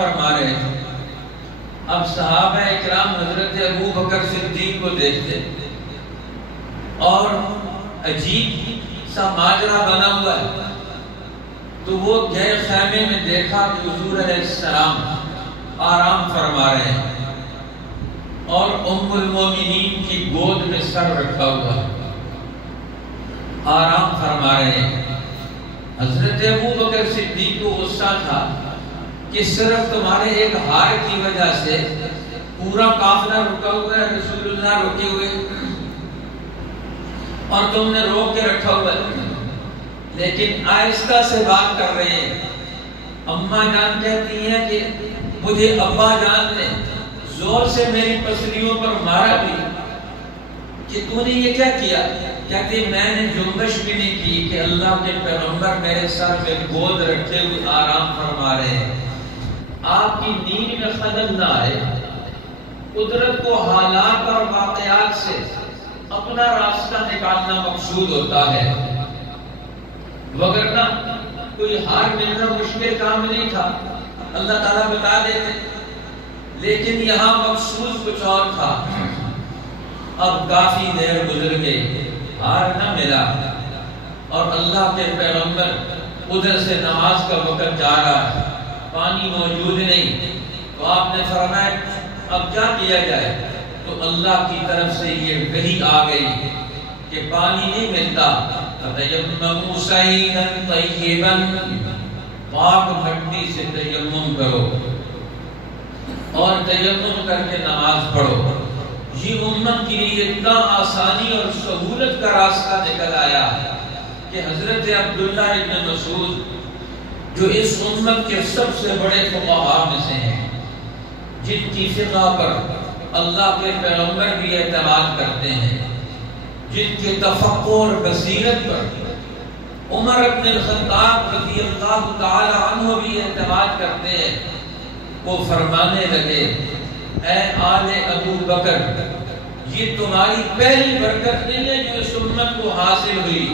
فرما رہے تھے. اب صحابہ اکرام حضرت ابو بکر صدیق کو دیکھتے اور عجیب سا ماجرا بنا ہوا ہے، تو وہ گئے خیمے میں، دیکھا کہ حضور علیہ السلام آرام فرما رہے ہیں اور ام المومنین کی گود میں سر رکھا ہوا ہے، آرام فرما رہے ہیں. حضرت ابو بکر صدیق کو غصہ تھا کہ صرف تمہارے ایک ہار کی وجہ سے پورا قافلہ رکا ہوا ہے، رسول اللہ رکے ہوئے اور تم نے روک کے رکھا ہوا ہے. لیکن آہستہ سے بات کر رہے ہیں. اماں جان کہتی ہیں کہ مجھے ابا جان نے زور سے میری پسلیوں پر مارا بھی کہ تو نے یہ کیا کیا؟ کہتے میں نے جنبش بھی نہیں کی کہ اللہ کے پیغمبر میرے سر پہ گود رکھے ہوئے آرام فرما رہے ہیں. آپ کی نیند میں خلل نہ آئے. قدرت کو حالات اور واقعات سے اپنا راستہ نکالنا مقصود ہوتا ہے، وگرنہ کوئی ہار ملنا مشکل کام نہیں تھا، اللہ تعالیٰ بتا دیتے. لیکن یہاں مقصود کچھ اور تھا. اب کافی دیر گزر گئی، ہار نہ ملا اور اللہ کے پیغمبر ادھر سے نماز کا وقت جا رہا ہے، پانی موجود نہیں. تو آپ نے فرمایا اب کیا کیا جائے؟ تو اللہ کی طرف سے یہ وحی آ گئی کہ پانی نہیں ملتا، فتیمموا صعیدا طیبا، پاک مٹی سے تیمم کرو اور تیمم کر کے نماز پڑھو. یہ امت کے لیے اتنا آسانی اور سہولت کا راستہ نکل آیا کہ حضرت عبداللہ ابن مسعود جو اس امت کے سب سے بڑے فقہاء میں سے ہیں، جن کی فقہ پر اللہ کے پیغمبر بھی اعتماد کرتے ہیں، جن کے تفقہ اور بصیرت پر عمر ابن الخطاب رضی اللہ تعالی عنہ بھی اعتماد کرتے ہیں، وہ فرمانے لگے اے آل ابو بکر، یہ تمہاری پہلی برکت نہیں ہے جو اس امت کو حاصل ہوئی،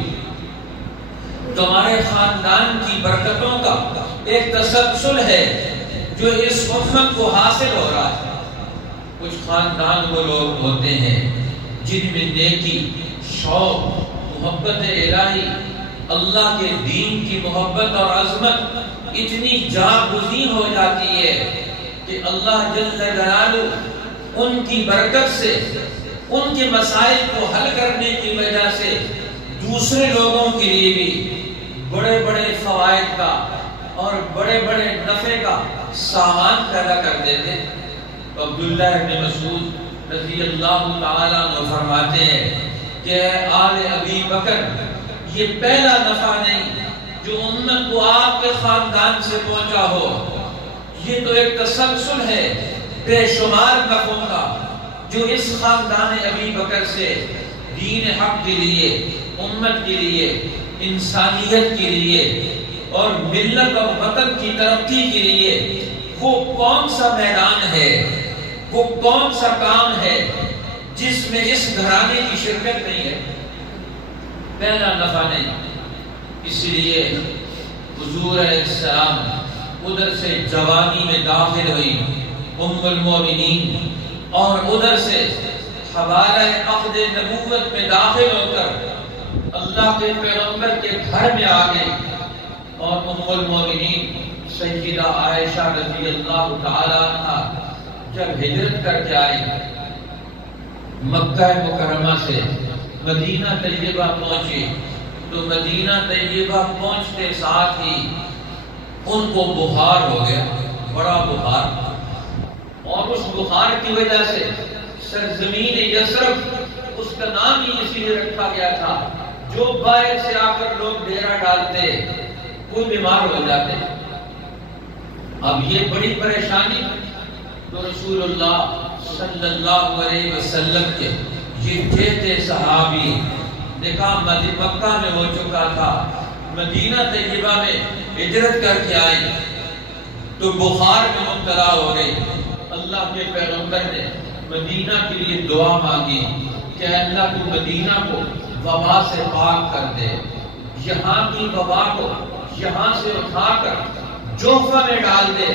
تمہارے خاندان کی برکتوں کا ایک تسلسل ہے جو اس امت کو حاصل ہو رہا ہے. کچھ خاندان وہ لوگ ہوتے ہیں جن میں نیکی، شوق، محبت الہی، اللہ کے دین کی محبت اور عظمت اتنی جاں گزین ہو جاتی ہے کہ اللہ جل جلالہ ان کی برکت سے ان کے مسائل کو حل کرنے کی وجہ سے دوسرے لوگوں کے لیے بھی بڑے بڑے فوائد کا اور بڑے بڑے نفع کا سامان پیدا کر دیتے. عبداللہ ابن مسعود رضی اللہ تعالیٰ عنہ فرماتے ہیں کہ آل ابی بکر، یہ پہلا نفع نہیں جو امت کو آپ کے خاندان سے پہنچا ہو، یہ تو ایک تسلسل ہے بے شمار نفعوں کا جو اس خاندان ابی بکر سے دین حق کے لیے، امت کے لیے، انسانیت کے لیے اور ملت اور وطن کی ترقی کے لیے وہ کون سا میدان ہے، وہ کون سا کام ہے جس میں اس گھرانے کی شرکت نہیں ہے؟ پہلا نفع نہیں. اس لیے حضور علیہ السلام ادھر سے جوانی میں داخل ہوئی ام المومنین اور ادھر سے حوالہ عقد نبوت میں داخل ہو کر اللہ کے پیغمبر کے گھر میں آ گئی اور ام المومنین سیدہ عائشہ رضی اللہ تعالی عنہ جب ہجرت کر کے آئی مکہ مکرمہ سے مدینہ طیبہ پہنچی تو مدینہ طیبہ پہنچتے ساتھ ہی ان کو بخار ہو گیا، بڑا بخار، اور اس بخار کی وجہ سے سرزمین یثرب اس کا نام ہی اسی لیے رکھا گیا تھا، جو باہر سے آ کر لوگ ڈیرا ڈالتے وہ بیمار ہو جاتے. اب یہ بڑی پریشانی تو رسول اللہ صلی اللہ علیہ وسلم کے یہ تھے صحابی، نکاح مکہ میں ہو چکا تھا، مدینہ طیبہ میں ہجرت کر کے آئی تو بخار میں مبتلا ہو گئی. اللہ کے پیغمبر نے مدینہ کے لیے دعا مانگی کہ اللہ تو مدینہ کو وبا سے پاک کر دے، یہاں کی وبا کو یہاں سے اٹھا کر جوفہ میں ڈال دے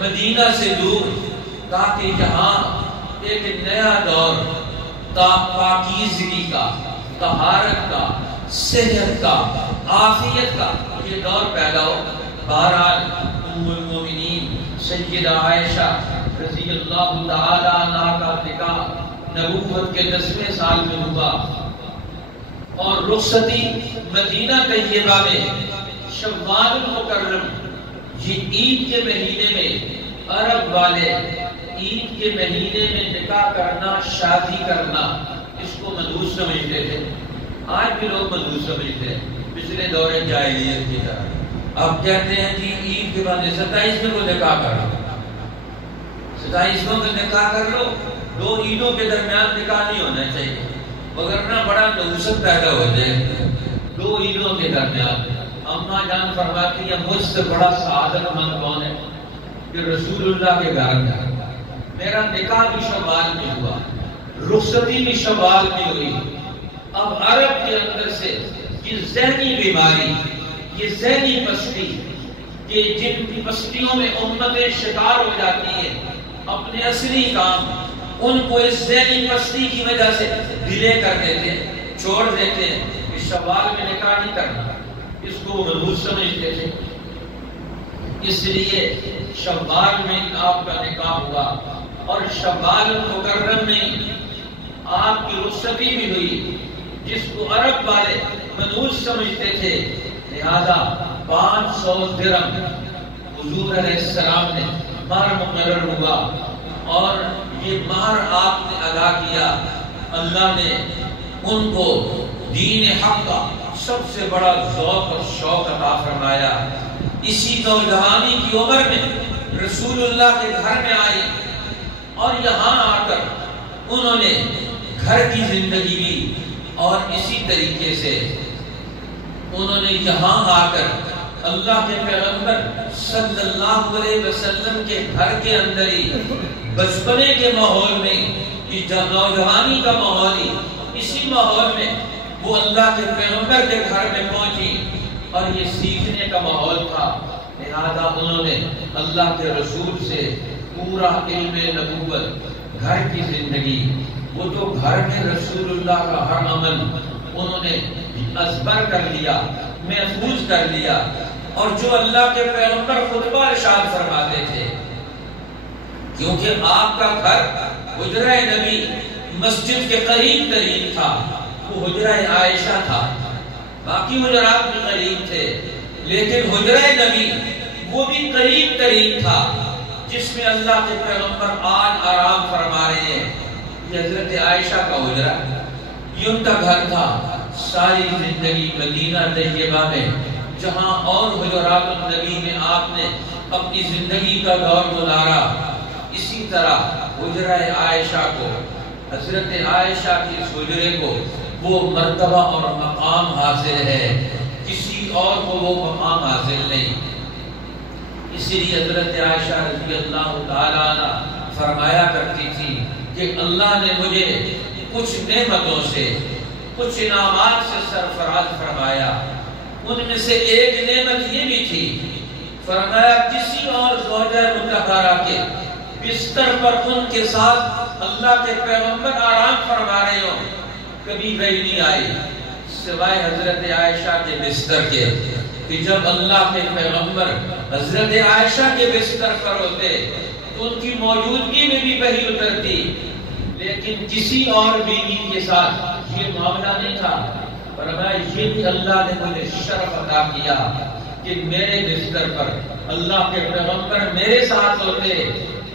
مدینہ سے دور، تاکہ یہاں ایک نیا دور پاکیزگی کا، طہارت کا، صحت کا، عافیت کا یہ دور پیدا ہو۔ بہرحال ام المومنین سیدہ عائشہ رضی اللہ تعالی عنہا کا نکاح نبوت کے 10ویں سال میں ہوا، اور رخصتی مدینہ طیبہ میں شوال المکرم، یہ عید کے مہینے میں عرب والے عید کے مہینے میں نکاح کرنا، شادی کرنا، اس کو منحوس سمجھتے تھے۔ آج بھی لوگ منحوس سمجھتے ہیں، پچھلے دور جاہلیت کی طرح۔ اب کہتے ہیں کہ عید کے بعد 27 کو نکاح کر لو، 27 کو نکاح کر لو، 2 عیدوں کے درمیان نکاح نہیں ہونا چاہیے، وگرنہ بڑا نحوست پیدا ہو جائے۔ 2 عیدوں کے درمیان اماں جان فرماتی ہے مجھ سے بڑا سعادت مند کون ہے کہ رسول اللہ کے گھر میں میرا نکاح بھی شوال میں ہوا، رخصتی بھی شوال میں ہوئی۔ اب عرب کے اندر سے یہ ذہنی بیماری، یہ ذہنی پستی، کہ جن پستیوں میں امتیں شکار ہو جاتی ہیں اپنے اصلی کام، ان کو اس ذہنی پستی کی وجہ سے ڈیلے کر دیتے ہیں، چھوڑ دیتے ہیں کہ شوال میں نکاح نہیں کرنا، اس کو منحوس سمجھتے تھے۔ اس لیے شوال میں آپ کا نکاح ہوا، اور شوال المکرم میں آپ کی رخصتی بھی ہوئی، جس کو عرب والے منحوس سمجھتے تھے۔ لہذا 500 درہم حضور علیہ السلام نے مہر مقرر ہوا، اور یہ مہر آپ نے ادا کیا۔ اللہ نے ان کو دین حق کا سب سے بڑا ذوق اور شوق عطا فرمایا۔ اسی نوجوانی کی عمر میں رسول اللہ کے گھر میں آئی، اور یہاں آ کر انہوں نے گھر کی زندگی لی، اور اسی طریقے سے انہوں نے یہاں آ کر اللہ کے پیغمبر صلی اللہ علیہ وسلم کے گھر کے اندر ہی بچپنے کے ماحول میں، نوجوانی کا ماحول ہی، اسی ماحول میں وہ اللہ کے پیغمبر کے گھر میں پہنچی، اور یہ سیکھنے کا ماحول تھا۔ لہذا انہوں نے اللہ کے رسول سے پورا علم نبوت، گھر کی زندگی، وہ تو گھر میں رسول اللہ کا ہر عمل انہوں نے ازبر کر لیا، محفوظ کر لیا۔ اور جو اللہ کے پیغمبر خطبہ ارشاد فرماتے تھے، کیونکہ آپ کا گھر حجرہ نبی مسجد کے قریب ترین تھا، وہ حجرہ عائشہ تھا، باقی حجرات بھی قریب تھے، لیکن حجرہ نبی وہ بھی قریب ترین تھا، جس میں اللہ کے پیغمبر آج آرام فرما رہے ہیں۔ یہ حضرت عائشہ کا حجرہ، یہ ان کا گھر تھا۔ ساری زندگی مدینہ طیبہ میں، جہاں اور حجرات النبی میں آپ نے اپنی زندگی کا دور گزارا، اسی طرح حجرہ عائشہ کو، حضرت عائشہ کی اس حجرے کو وہ مرتبہ اور مقام حاصل ہے، کسی اور کو وہ مقام حاصل نہیں۔ اسی لیے حضرت عائشہ رضی اللہ تعالیٰ عنہ فرمایا کرتی تھی کہ اللہ نے مجھے کچھ نعمتوں سے، کچھ انعامات سے سرفراز فرمایا۔ ان میں سے ایک نعمت یہ بھی تھی، فرمایا کسی اور زوجہ مطہرہ کے بستر پر ان کے ساتھ اللہ کے پیغمبر آرام فرما رہے ہوں، کبھی وہی نہیں آئی سوائے حضرت عائشہ کے بستر کے، کہ جب اللہ کے پیغمبر حضرت عائشہ کے بستر پر ہوتے تو ان کی موجودگی میں بھی وحی اترتی، لیکن کسی اور بیوی کے ساتھ یہ معاملہ نہیں تھا۔ فرمایا یہ بھی اللہ نے مجھے شرف عطا کیا کہ میرے بستر پر اللہ کے پیغمبر میرے ساتھ ہوتے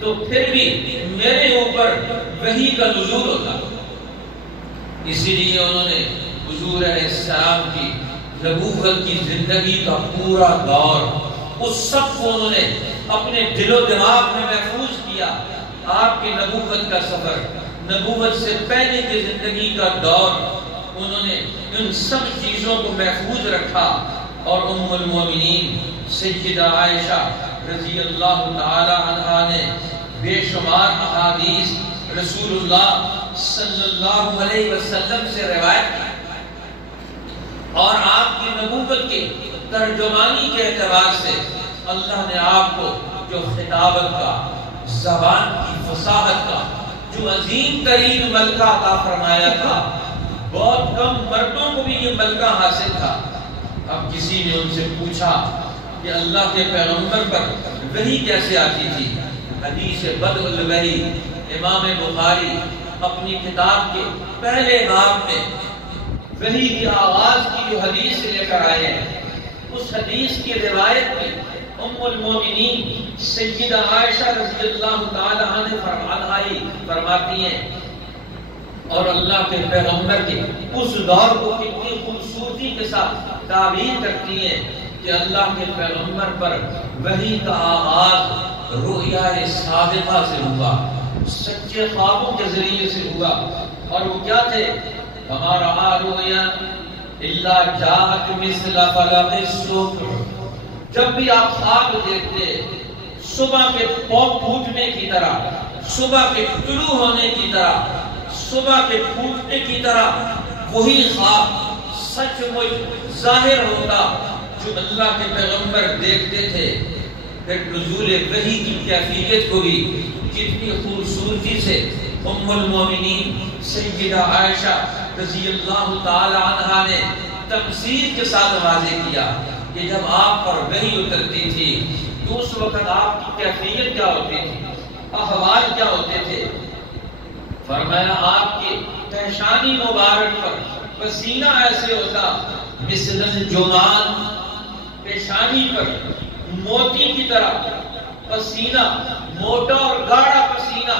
تو پھر بھی میرے اوپر وحی کا نزول ہوتا۔ اسی لیے انہوں نے حضور علیہ السلام کی نبوت کی زندگی کا پورا دور، اس سب کو انہوں نے اپنے دل و دماغ میں محفوظ کیا۔ آپ کی نبوت کا سفر، نبوت سے پہلے کی زندگی کا دور، انہوں نے ان سب چیزوں کو محفوظ رکھا۔ اور ام المومنین سیدہ عائشہ رضی اللہ تعالی عنہا نے بے شمار احادیث رسول اللہ صلی اللہ علیہ وسلم سے روایت کی، اور آپ کی نبوت کی ترجمانی کے اعتبار سے اللہ نے آپ کو جو خطابت کا، زبان کی فصاحت کا جو عظیم ترین ملکہ عطا فرمایا تھا، بہت کم مردوں کو بھی یہ ملکہ حاصل تھا۔ اب کسی نے ان سے پوچھا کہ اللہ کے پیغمبر پر وحی کیسے آتی تھی؟ حدیث بدء الوحی امام بخاری اپنی کتاب کے پہلے باب میں وحی کی آغاز کی جو حدیث لے کر آئے ہیں، اس حدیث کی روایت میں ام المومنین سیدہ عائشہ رضی اللہ تعالی عنہا فرماتی ہیں، اور اللہ کے پیغمبر کے اس دور کو کتنی خوبصورتی کے ساتھ تعبیر کرتی ہیں کہ اللہ کے پیغمبر پر وحی کا آغاز رؤیا صادقہ سے ہوا، سچے خوابوں کے ذریعے سے ہوا۔ اور وہ کیا تھے؟ ہمارا رؤیا الا جاءت مثل فلق الصبح، جب بھی آپ خواب دیکھتے صبح کے پھوٹنے کی طرح، صبح کے طلوع ہونے کی طرح، صبح کے پھوٹنے کی طرح وہی خواب سچ مچ ظاہر ہوتا جو اللہ کے پیغمبر دیکھتے تھے۔ پھر نزول وحی کی کیفیت کو بھی کتنی خوبصورتی سے ام المومنین سیدہ عائشہ رضی اللہ تعالی عنہا نے تمثیل کے ساتھ واضح کیا کہ جب آپ پر وحی اترتی تھی تو اس وقت آپ کی کیفیت کیا ہوتی تھی، احوال کیا ہوتے تھے۔ فرمایا آپ کی پیشانی مبارک پر پسینہ ایسے ہوتا مثل الجمان، پیشانی پر موتی کی طرح پسینہ، موٹا اور گاڑا پسینہ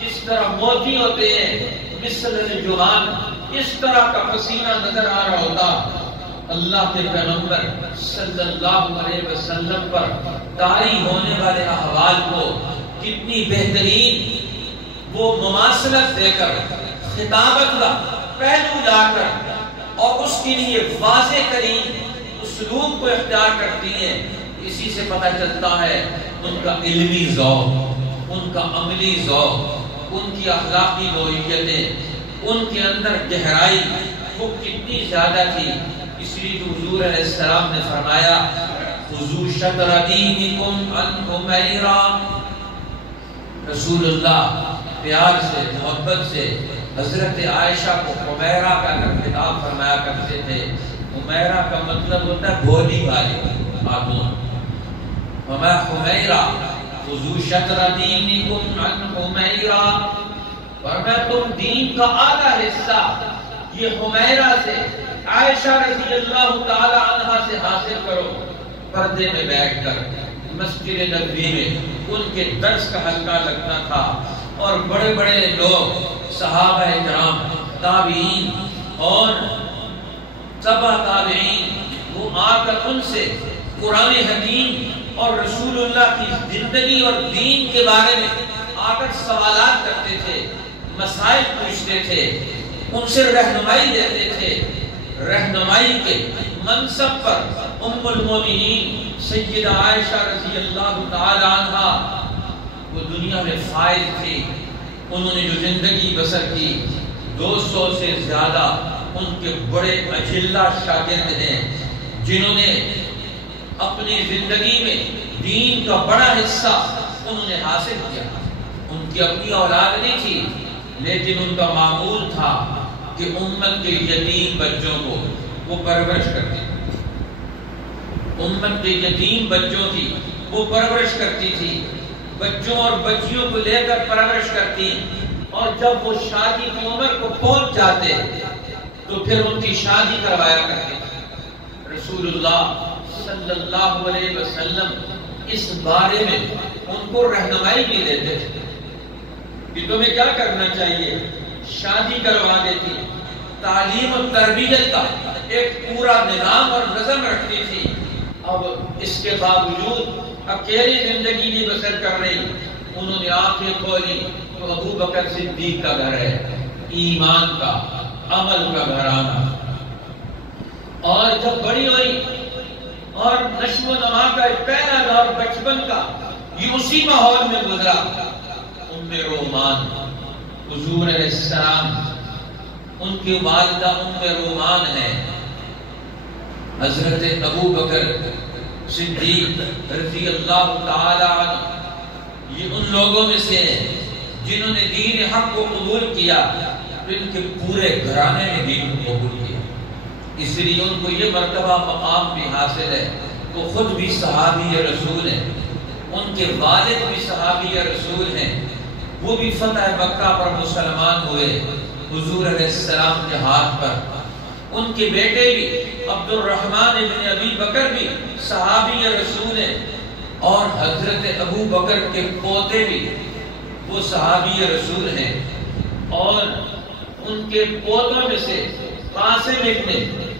جس طرح موتی ہوتے ہیں، مثل الجمان اس طرح کا پسینہ نظر آ رہا ہوتا۔ اللہ کے پیغمبر صلی اللہ علیہ وسلم پر طاری ہونے والے احوال کو کتنی بہترین وہ مماثلت دے کر، خطابت کا پہلو لا کر اور اس کے لیے واضح ترین اسلوب کو اختیار کرتی ہیں۔ اسی سے پتہ چلتا ہے ان کا علمی ذوق، ان کا عملی ذوق، ان کی اخلاقی نوعیتیں، ان کے اندر گہرائی وہ کتنی زیادہ تھی۔ اس لیے تو حضور علیہ السلام نے فرمایا خذوا شطر دینکم عن حمیرہ، رسول اللہ پیار سے محبت سے حضرت عائشہ کو حمیرہ کا خطاب فرمایا کرتے تھے۔ حمیرہ کا مطلب ہوتا ہے بھولی بھالی خاتون۔ وما حمیرہ خذوا شطر دینکم عن حمیرہ، فرمایا تم دین کا آدھا حصہ یہ حمیرہ سے، عائشہ رضی اللہ تعالی عنہا سے حاصل کرو۔ پردے میں بیٹھ کر مسجد نبوی میں ان کے درس کا حلقہ لگتا تھا، اور بڑے بڑے لوگ صحابہ کرام، تابعین اور تبع تابعین وہ آ کر ان سے قرآن حکیم اور رسول اللہ کی زندگی اور دین کے بارے میں آ کر سوالات کرتے تھے، مسائل پوچھتے تھے، ان سے رہنمائی لیتے تھے۔ رہنمائی کے منصب پر ام المومنین سیدہ عائشہ رضی اللہ تعالی عنہا وہ دنیا میں فائز تھی۔ انہوں نے جو زندگی بسر کی 200 سے زیادہ ان کے بڑے اجلہ شاگرد ہیں جنہوں نے اپنی زندگی میں دین کا بڑا حصہ انہوں نے حاصل کیا۔ ان کی اپنی اولاد نہیں تھی، لیکن ان کا معمول تھا کہ امت کے یتیم بچوں کو وہ پرورش کرتے، امت کے یتیم بچوں کی وہ پرورش کرتی تھی، بچوں اور بچیوں کو لے کر پرورش کرتی، اور جب وہ شادی کی عمر کو پہنچ جاتے تو پھر ان کی شادی کروایا کرتے۔ رسول اللہ صلی اللہ علیہ وسلم اس بارے میں ان کو رہنمائی بھی دیتے تھے کہ تمہیں کیا کرنا چاہیے، شادی کروا دیتی، تعلیم و تربیت کا ایک پورا نظام اور نظم رکھتی تھی۔ اب اس کے باوجود اکیلی زندگی نہیں بسر کر رہی، انہوں نے آنکھیں کھولی تو ابو بکر صدیق کا گھر ہے، ایمان کا، عمل کا گھرانہ۔ اور جب بڑی ہوئی اور نشو و نما کا ایک پہلا دور بچپن کا یہ اسی ماحول میں گزرا، ام رومان حضور علیہ السلام ان کی والدہ ام رومان ہے، حضرت ابو بکر صدیق رضی اللہ تعالی عنہ یہ ان لوگوں میں سے ہیں جنہوں نے دین حق کو قبول کیا تو ان کے پورے گھرانے نے دین کو قبول کیا، اس لیے ان کو یہ مرتبہ مقام بھی حاصل ہے۔ وہ خود بھی صحابی رسول ہیں، ان کے والد بھی صحابی رسول ہیں، وہ بھی فتح مکہ پر مسلمان ہوئے حضور علیہ السلام کے ہاتھ پر۔ ان کے بیٹے بھی عبد الرحمن ابن ابی بکر بھی صحابی رسول ہیں، اور حضرت ابو بکر کے پوتے بھی وہ صحابی رسول ہیں، اور ان کے پوتوں میں سے قاسم ابن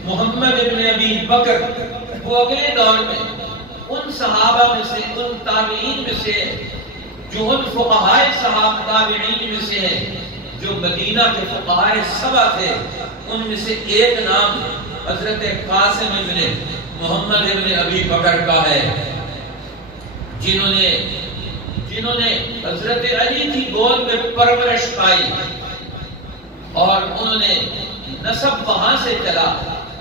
محمد ابن ابی بکر وہ اگلے دور میں ان صحابہ میں سے، ان تابعین میں سے جو ان فقہائے صحابہ تابعین میں سے ہیں جو مدینہ کے فقہائے سبع تھے، ان میں سے ایک نام حضرت قاسم ابن محمد ابن ابی بکر کا ہے، جنہوں نے حضرت علی کی گود میں پرورش پائی، اور انہوں نے نسب وہاں سے چلا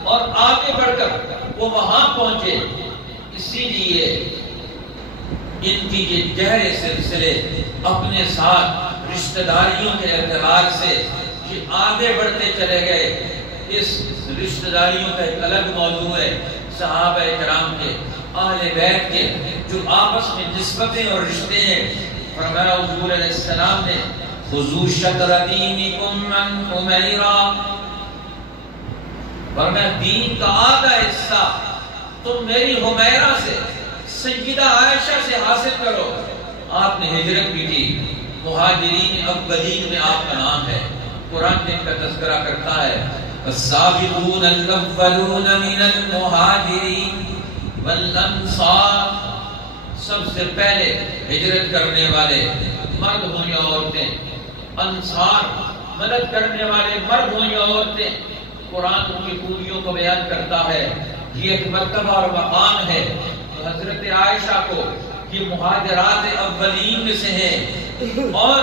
اور آگے بڑھ کر وہ وہاں پہنچے۔ اسی لیے ان کی یہ گہرے سلسلے اپنے ساتھ رشتہ داریوں کے اعتبار سے یہ آگے بڑھتے چلے گئے۔ اس رشتہ داریوں کا ایک الگ موضوع ہے، صحابہ کرام کے، اہل بیت کے جو آپس میں نسبتیں اور رشتے ہیں۔ فرمایا حضور علیہ السلام نے خذوا شطر دینکم من حمیرہ، فرمایا دین کا آدھا حصہ تم میری حمیرہ سے، سیدہ عائشہ سے حاصل کرو۔ آپ نے ہجرت بھی کی، مہاجرین اولین میں آپ کا نام ہے، قرآن نے ان کا تذکرہ کرتا ہے السابقون الاولون من المہاجرین والانصار، سب سے پہلے ہجرت کرنے والے مرد ہوں یا عورتیں، انصار مدد کرنے والے مرد ہوں یا عورتیں، قرآن ان کی خوبیوں کو بیان کرتا ہے۔ یہ ایک مرتبہ اور مقام ہے۔ حضرت عائشہ کو یہ مہاجرات اولین میں سے ہیں، اور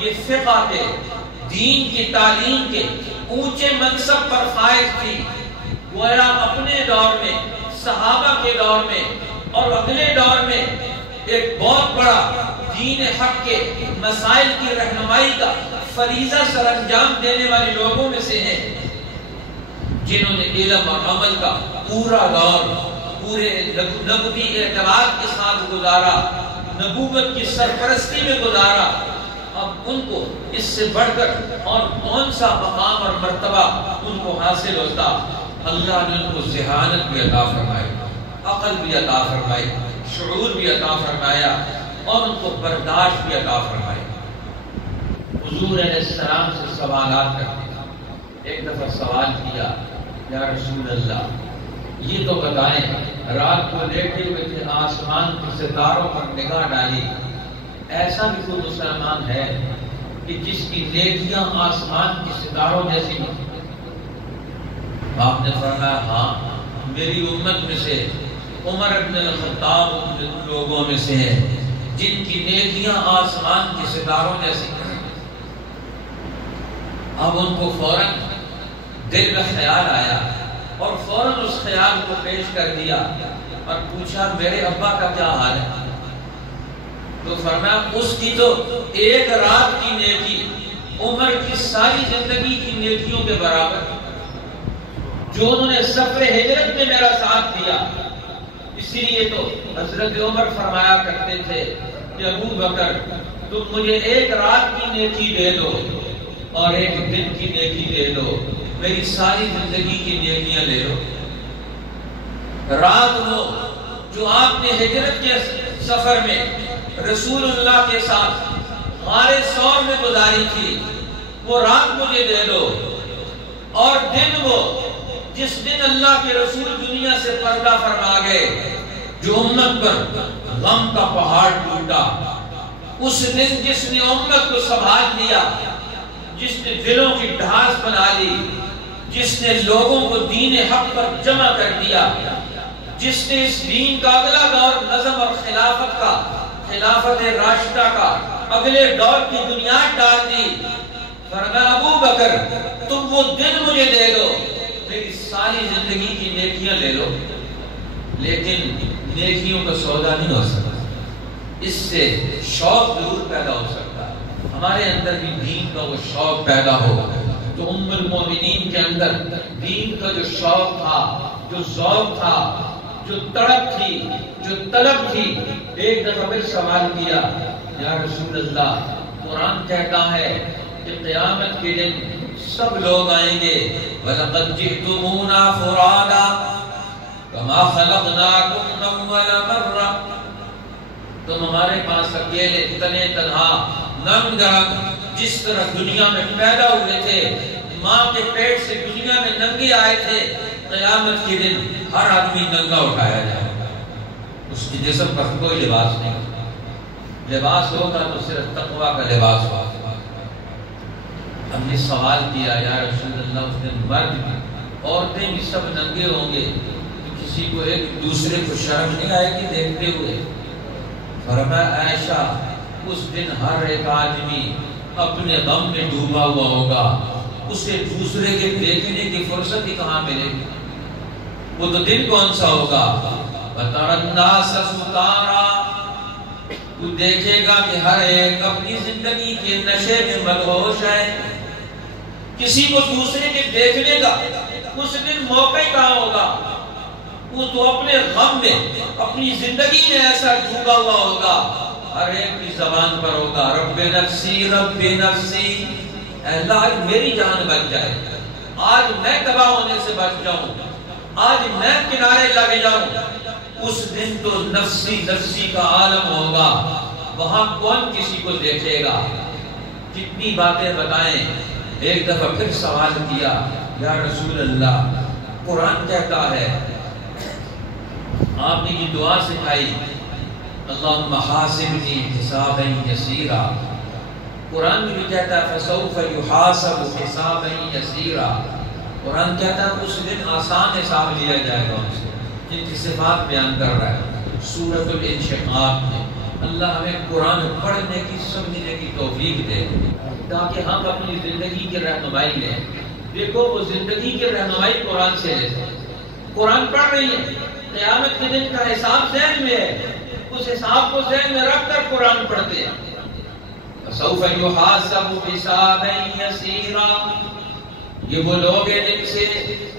یہ فقہ کے، دین کی تعلیم کے اونچے منصب پر فائز تھی۔ گویا اپنے دور میں، صحابہ کے دور میں اور اگلے دور میں ایک بہت بڑا دین حق کے مسائل کی رہنمائی کا فریضہ سر انجام دینے والے لوگوں میں سے ہیں، جنہوں نے علم اور عمل کا پورا دور پورے نبوی اعتماد کے ساتھ گزارا، نبوت کی سرپرستی میں گزارا۔ اب ان کو اس سے بڑھ کر اور کون سا مقام اور مرتبہ ان کو حاصل ہوتا؟ اللہ نے ان کو ذہانت بھی عطا فرمائی، عقل بھی عطا فرمائی، شعور بھی عطا فرمایا، اور ان کو برداشت بھی عطا فرمائی۔ حضور علیہ السلام سے سوالات کرتے تھا۔ ایک دفعہ سوال کیا، یا رسول اللہ یہ تو بتائیں، رات کو لیٹے ہوئے تھے، آسمان کے ستاروں پر نگاہ ڈالی، ایسا بھی کوئی مسلمان ہے کہ جس کی نیکیاں آسمان کے ستاروں جیسی ہوں؟ آپ نے فرمایا ہاں، میری امت میں سے عمر ابن الخطاب ان لوگوں میں سے ہیں جن کی نیکیاں آسمان کے ستاروں جیسی ہیں۔ اب ان کو فوراً دل میں خیال آیا اور فوراً اس خیال کو پیش کر دیا اور پوچھا میرے ابا کا کیا حال ہے؟ تو فرمایا اس کی تو ایک رات کی نیکی عمر کی ساری زندگی کی نیکیوں کے برابر، جو انہوں نے سفر ہجرت میں میرا ساتھ دیا۔ اسی لیے تو حضرت عمر فرمایا کرتے تھے کہ ابو بکر تم مجھے ایک رات کی نیکی دے دو اور ایک دن کی نیکی دے دو، میری ساری زندگی کی نیکیاں لے لو۔ رات وہ جو آپ نے ہجرت کے سفر میں رسول اللہ کے ساتھ غار ثور میں گزاری تھی، وہ رات مجھے دے دو، اور دن وہ جس دن اللہ کے رسول دنیا سے پردہ فرما گئے، جو امت پر غم کا پہاڑ ٹوٹا، اس دن جس نے امت کو سنبھال لیا، جس نے دلوں کی ڈھاس بنا لی، جس نے لوگوں کو دین حق پر جمع کر دیا، جس نے اس دین کا اگلا دور نظم اور خلافت کا، خلافت راشدہ کا اگلے دور کی بنیاد ڈال دی۔ فرمایا ابو بکر تم وہ دن مجھے دے دو، میری ساری زندگی کی نیکیاں لے لو۔ لیکن نیکیوں کا سودا نہیں ہو سکتا، اس سے شوق ضرور پیدا ہو سکتا ہے، ہمارے اندر بھی دین کا وہ شوق پیدا ہو۔ تو ام المومنین کے اندر دین کا جو شوق تھا، جو ذوق تھا، جو تڑپ تھی، جو طلب تھی، ایک دفعہ پھر سوال کیا، یا رسول اللہ، قرآن کہتا ہے کہ قیامت کے دن سب لوگ آئیں گے، وَلَقَدْ جِئْتُمُونَا فُرَادًا كَمَا خَلَقْنَاكُمْ أَوَّلَ مَرَّةٍ، تم ہمارے پاس اکیلے تنے تنہا ننگ درنگ جس طرح دنیا میں پیدا ہوئے تھے، ماں کے پیٹ سے دنیا میں ننگے آئے تھے، قیامت کے دن ہر آدمی ننگا اٹھایا جائے گا، اس کی جسم پر کوئی لباس نہیں، لباس ہوگا تو صرف تقویٰ کا لباس ہوگا۔ ہم نے سوال کیا، یا رسول اللہ، اس دن مرد بھی عورتیں بھی سب ننگے ہوں گے تو کسی کو ایک دوسرے کو شرم نہیں آئے گی دیکھتے ہوئے؟ فرمایا عائشہ، اس دن ہر ایک آدمی اپنے غم میں ڈوبا ہوا ہوگا، اسے دوسرے کے دیکھنے کی فرصت ہی کہاں ملے گی؟ وہ تو دن کون سا ہوگا؟ وَتَرَى النَّاسَ سُكَارَىٰ، تو دیکھے گا کہ ہر ایک اپنی زندگی کے نشے میں مدہوش ہے، کسی کو دوسرے کے دیکھنے کا اس دن موقع کہاں ہوگا؟ وہ تو اپنے غم میں، اپنی زندگی میں ایسا ڈوبا ہوا ہوگا، ہر ایک کی زبان پر ہوگا، رب نفسی رب نفسی، اے اللہ آج میری جان بچ جائے، آج میں تباہ ہونے سے بچ جاؤں، آج میں کنارے لگ جاؤں۔ اس دن تو نفسی نفسی کا عالم ہوگا، وہاں کون کسی کو دیکھے گا؟ کتنی باتیں بتائیں۔ ایک دفعہ پھر سوال کیا، یا رسول اللہ، قرآن کہتا ہے، آپ نے یہ دعا سکھائی، اللہم حاسبنی حسابا یسیرا، قرآن میں بھی کہتا ہے فسوف یحاسب حسابا یسیرا، قرآن کہتا ہے اس دن آسان حساب لیا جائے گا ان سے، جن کی صفات بیان کر رہا ہے سورۃ الانشقاق میں۔ اللہ ہمیں قرآن پڑھنے کی، سمجھنے کی توفیق دے تاکہ ہم اپنی زندگی کی رہنمائی لیں۔ دیکھو وہ زندگی کی رہنمائی قرآن سے لیتے ہیں، قرآن پڑھ رہی ہے، قیامت کے دن کا حساب ذہن میں ہے، اس حساب کو ذہن میں رکھ کر قرآن پڑھتے ہیں۔ سوف یحاسب حسابا یسیرا، یہ وہ لوگ ہیں جن سے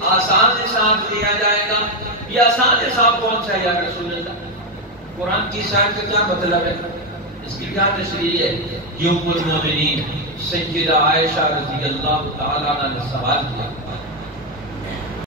آسان حساب لیا جائے گا۔ یہ آسان حساب کون سا ہے یا رسول اللہ؟ قرآن کی شاعر کا کیا مطلب ہے، اس کی کیا تشریح ہے؟ یہ ام المومنین سیدہ عائشہ رضی اللہ تعالیٰ عنہ نے سوال کیا،